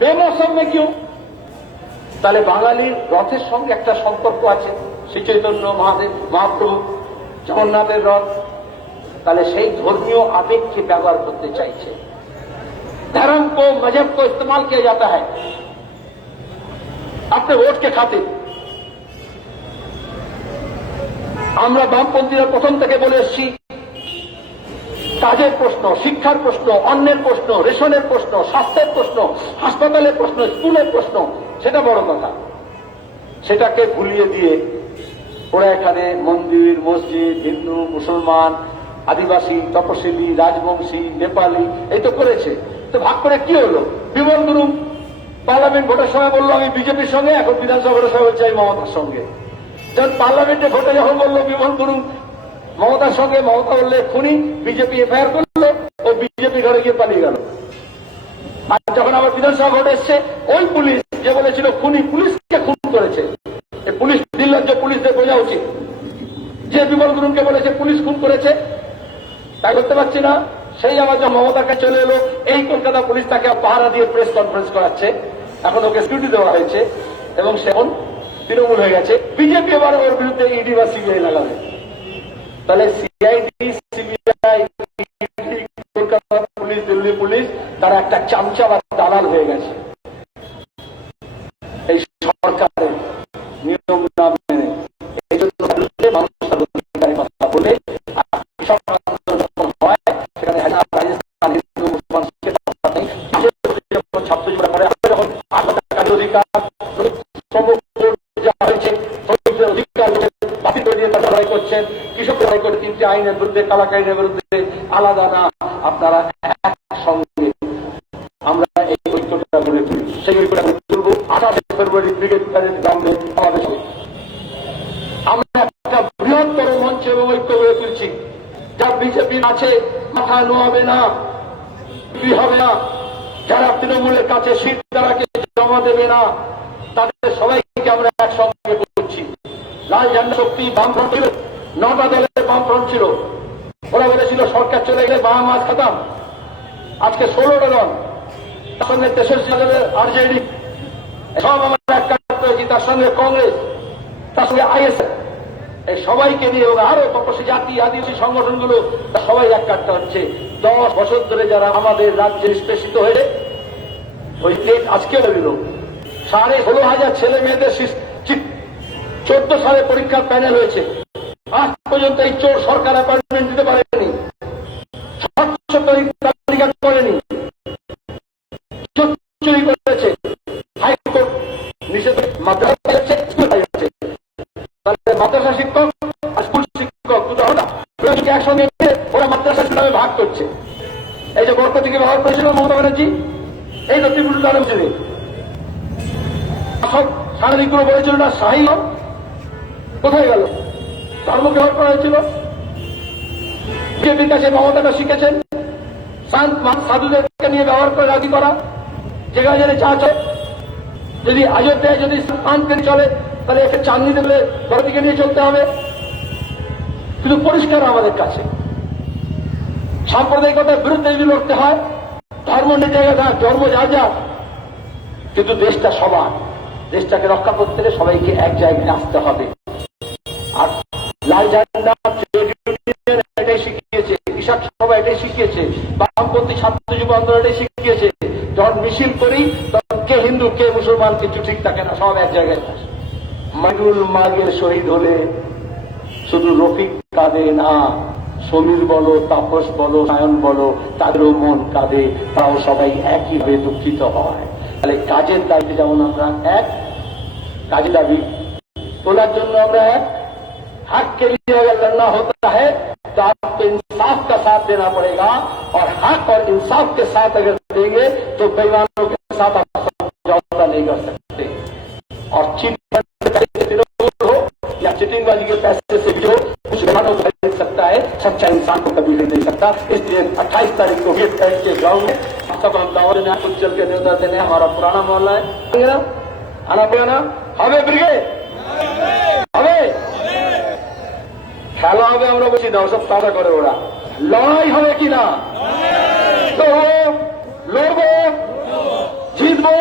বেমৌসুমে কেউ, তাহলে বাঙালির রথের সঙ্গে একটা সম্পর্ক আছে, শ্রী চৈতন্য মহাদেব, মহাপ্রভু জগন্নাথের রথ। তাহলে সেই ধর্মীয় আবেগকে ব্যবহার করতে চাইছে। धर्म को, मजहब को इस्तेमाल किया जाता है अपने वोट के खातिर। আমরা বামপন্থীরা প্রথম থেকে বলে এসেছি কাজের প্রশ্ন, শিক্ষার প্রশ্ন, অন্নের প্রশ্ন, রেশনের প্রশ্ন, স্বাস্থ্যের প্রশ্ন, হাসপাতালের প্রশ্ন, স্কুলের প্রশ্ন, সেটা বড় কথা। সেটাকে ভুলিয়ে দিয়ে ওরা এখানে মন্দির, মসজিদ, হিন্দু, মুসলমান, আদিবাসী, তপশিলি, রাজবংশী, নেপালি এই তো করেছে। তো ভাগ করে কি হলো? বিমল গুরুং পার্লামেন্ট ভোটের সময় বললো আমি বিজেপির সঙ্গে, এখন বিধানসভা ভোটের সময় চাই মমতার সঙ্গে। যখন পার্লামেন্টে ভোটে যখন বললো বিমল গুরুং মমতার সঙ্গে, মমতা বললে খুনি, বিজেপি এফআইআর করলো, ও বিজেপি ঘরে গিয়ে পালিয়ে গেল। আর যখন আবার বিধানসভা ভোট এসছে, ওই পুলিশ যে বলেছিল খুনি, পুলিশকে খুন করেছে। এই পুলিশ নির্লজ্জ, পুলিশদের বোঝা উচিত। যে বিমল গুরুংকে বলেছে পুলিশ খুন করেছে, তাই করতে পারছি না, সেই আমার যখন মমতার কাছে চলে এলো, এই কলকাতা পুলিশ তাকে পাহারা দিয়ে প্রেস কনফারেন্স করাচ্ছে। এখন ওকে সিকিউরিটি দেওয়া হয়েছে এবং সে এখন তৃণমূল হয়ে গেছে। বিজেপি এবার ওর বিরুদ্ধে ইডি বা সিবিআই লাগাবে। তাহলে CID, CBI, Kolkata police, Delhi police, তারা একটা চামচা বা দালাল হয়ে গেছে এই সরকারের নিয়ম না মেনে। এই জন্য মানুষ তার অধিকারের কথা বলে হয় সেখানে রাজস্থান, হিন্দু, মুসলমান ছাত্র জীবন করে যখন অধিকার অধিকার বাতিল করে দিয়ে তারা লড়াই করছেন, কৃষক লড়াই করে 3টে আইনের বিরুদ্ধে, কালাক আইনের বিরুদ্ধে, আলাদা না, আপনারা একসঙ্গে আমরা এই ঐক্যটা গড়ে তুলি। সেই ঐক্যটা গড়ে তুলব 28 ফেব্রুয়ারি ব্রিগেড প্যারেড গ্রাউন্ডে আমাদের আমরা একটা বৃহত্তর মঞ্চ এবং ঐক্য গড়ে তুলছি। যা বিজেপি আছে মাথা নোয়াবে না, হবে না, যারা তৃণমূলের কাছে সিট তারাকে জমা দেবে না, তাদের সবাইকে আমরা একসঙ্গে করছি। লাল ঝান্ডা শক্তি বামফ্রন্ট ছিল, 9টা দলের বামফ্রন্ট ছিল। ওরা বলেছিল সরকার চলে গেলে বাম মাছ খাতাম। আজকে 16টা দল, তার সঙ্গে 63 দলের আরজেডি, সব আমরা এক কাজ করেছি। তার সঙ্গে কংগ্রেস, তার সঙ্গে আইএসএফ, এই সবাইকে নিয়ে আরো তপসী জাতি, আদিবাসী সংগঠনগুলো সবাই এক কাটতে হচ্ছে। 10 বছর ধরে যারা আমাদের রাজ্যে নিষ্পেষিত হয়ে ওই গেট আজকে দিল, 16,500 ছেলে মেয়েদের 14 সালে পরীক্ষার প্যানেল হয়েছে। আজ পর্যন্ত এই চোর সরকার অ্যাপয়েন্টমেন্ট দিতে পারেনি, স্বচ্ছ তালিকা করেনি, চুরি করেছে, হাইকোর্ট নিষেধ, মাদ্রাসা যাচ্ছে, স্কুল যাচ্ছে। তাহলে মাদ্রাসা শিক্ষক আর স্কুল শিক্ষক দুটো হঠাৎ একসঙ্গে ওরা মাদ্রাসার নামে ভাগ করছে। এই যে বরকতি থেকে ব্যবহার করেছিল মমতা ব্যানার্জি, এই তো ত্রিপুরা আলমজুরি সব সাংবাদিকগুলো বলেছিল না শাহী কোথায় গেল? ধর্ম ব্যবহার করা হয়েছিল। বিজেপির কাছে মমতাটা শিখেছেন সাধুদেরকে নিয়ে ব্যবহার করে রাজি করা, যেখানে যেখানে চা চলে। যদি অযোধ্যায় যদি শান্তকে চলে, তাহলে একে চাঁদনি দেবে বরদিকে নিয়ে চলতে হবে। কিন্তু পরিষ্কার আমাদের কাছে সাম্প্রদায়িকতার বিরুদ্ধে যদি লড়তে হয়, ধর্ম নিয়ে জায়গা থাক, ধর্ম যা যা, কিন্তু দেশটা সবার, দেশটাকে রক্ষা করতে হলে সবাইকে এক জায়গায় আসতে হবে। আর লাল ঝান্ডা এটাই শিখিয়েছে, কৃষক সভা এটাই শিখিয়েছে, বামপন্থী ছাত্র যুব আন্দোলন এটাই শিখিয়েছে। যখন মিছিল করি তখন কে হিন্দু কে মুসলমান কিছু ঠিক থাকে না, সব এক জায়গায়। মাইনুল মার্গের শহীদ হলে শুধু রফিক কাঁদে না, সমীর বলো, তাপস বলো, সায়ন বলো, তাদেরও মন কাঁদে, তাও সবাই একইভাবে দুঃখিত হয়। তাহলে কাজের দাবিতে যেমন আমরা এক, কাজের দাবি তোলার জন্য আমরা এক। हक के लिए अगर लड़ना होता है तो आपको इंसाफ का साथ देना पड़ेगा, और हक और इंसाफ के साथ अगर देंगे तो बेईमानों के साथ आप समझौता नहीं कर सकते। और चीट हो या चिटिंगबाजी के पैसे से भी हो, कुछ बेईमानों को खरीद सकता है, सच्चा इंसान को कभी खरीद नहीं सकता। इसलिए 28 तारीख को गेट पैड के ग्राउंड में सब हम दावा देने कुछ चल के न्योता देने, हमारा पुराना मोहल्ला है, आना पड़ेगा ना, हमें ब्रिगेड হবে, খেলা হবে। আমরা বলছি না, সব তাজা করে ওরা। লড়াই হবে কিনা? লড়বো, জিতবো।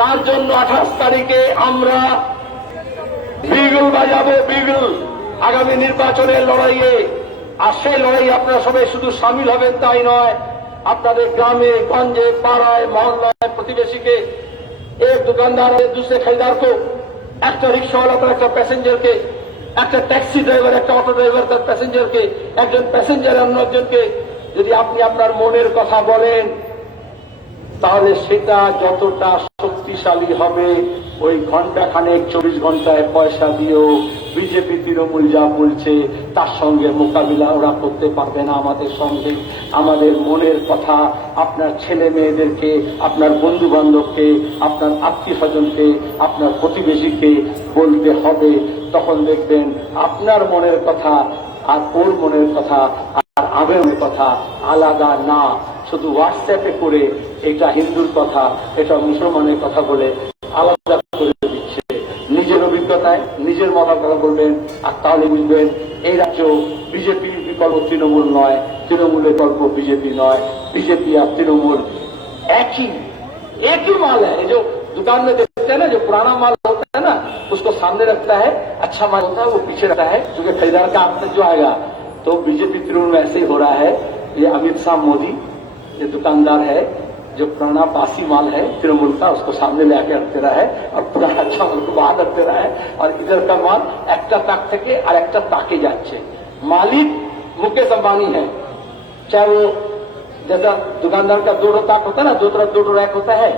তার জন্য 28 তারিখে আমরা বিগুল বাজাবো, বিগুল আগামী নির্বাচনের লড়াইয়ে। আর সেই লড়াই আপনারা সবাই শুধু সামিল হবেন তাই নয়, আপনাদের গ্রামে গঞ্জে পাড়ায় মহল্লায় প্রতিবেশীকে, एक दुकानदार है दूसरे खरीदार को, একটা রিক্সাওয়ালা তার একটা প্যাসেঞ্জারকে একটা ট্যাক্সি ড্রাইভার, একটা অটো ড্রাইভার তার প্যাসেঞ্জারকে, একজন প্যাসেঞ্জার অন্য একজনকে যদি আপনি আপনার মনের কথা বলেন, তাহলে সেটা যতটা শক্তিশালী হবে, ওই ঘন্টা খানেক 24 ঘন্টায় পয়সা দিয়েও বিজেপি তৃণমূল যা বলছে তার সঙ্গে মোকাবিলা ওরা করতে পারবে না। আমাদের সঙ্গে আমাদের মনের কথা আপনার ছেলে মেয়েদেরকে, আপনার বন্ধু বান্ধবকে, আপনার আত্মীয় স্বজনকে, আপনার প্রতিবেশীকে বলতে হবে। তখন দেখবেন আপনার মনের কথা আর ওর মনের কথা আর আবেগের কথা আলাদা না। শুধু হোয়াটসঅ্যাপে করে এটা হিন্দুর কথা, এটা মুসলমানের কথা বলে আলাদা করে দিচ্ছে। নিজের অভিজ্ঞতায় নিজের মতো কথা বলবেন, আর তাহলে বুঝবেন এই রাজ্য বিজেপির বিকল্প তৃণমূল নয়, তৃণমূলের বিকল্প বিজেপি নয়। बीजेपी और तृणमूल एक ही माल है। जो दुकान में देखते हैं ना, जो पुराना माल होता है ना, उसको सामने रखता है, अच्छा माल होता है वो पीछे रखता है, क्योंकि खरीदार का हाथ तक जो आएगा। तो बीजेपी तृणमूल में ऐसे ही हो रहा है। ये अमित शाह मोदी ये दुकानदार है, जो पुराना बासी माल है तृणमूल का, उसको सामने ले आके रखते रहा है, और पुराना अच्छा माल को बाहर रखते रहा है, और इधर का माल একটা তাক থেকে আর একটা তাকে যাচ্ছে। मालिक मुकेश अंबानी है, चाहे वो जैसा दुकानदार का दो ताक होता है ना, दो तरफ दो रैक होता है,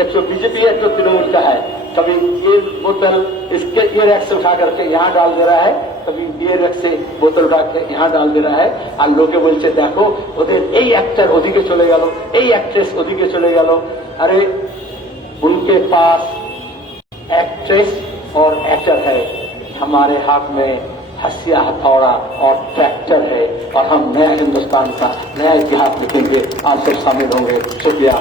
एक तो बीजेपी है, एक तो तृणमूल का है। कभी ये बोतल इसके ये रैक से उठा करके यहाँ डाल दे रहा है, कभी ये रैक से बोतल उठा के यहाँ डाल दे रहा है, और लोके बोलছে देखो ওদের এই एक्टर ওদিকে চলে গেল, এই एक्ट्रेस ওদিকে চলে গেল। अरे उनके पास एक्ट्रेस और एक्टर है, हमारे हाथ में हसिया हथौड़ा और ट्रैक्टर है, और हम नया हिंदुस्तान का नया इतिहास लिखेंगे। आप सब शामिल होंगे। शुक्रिया।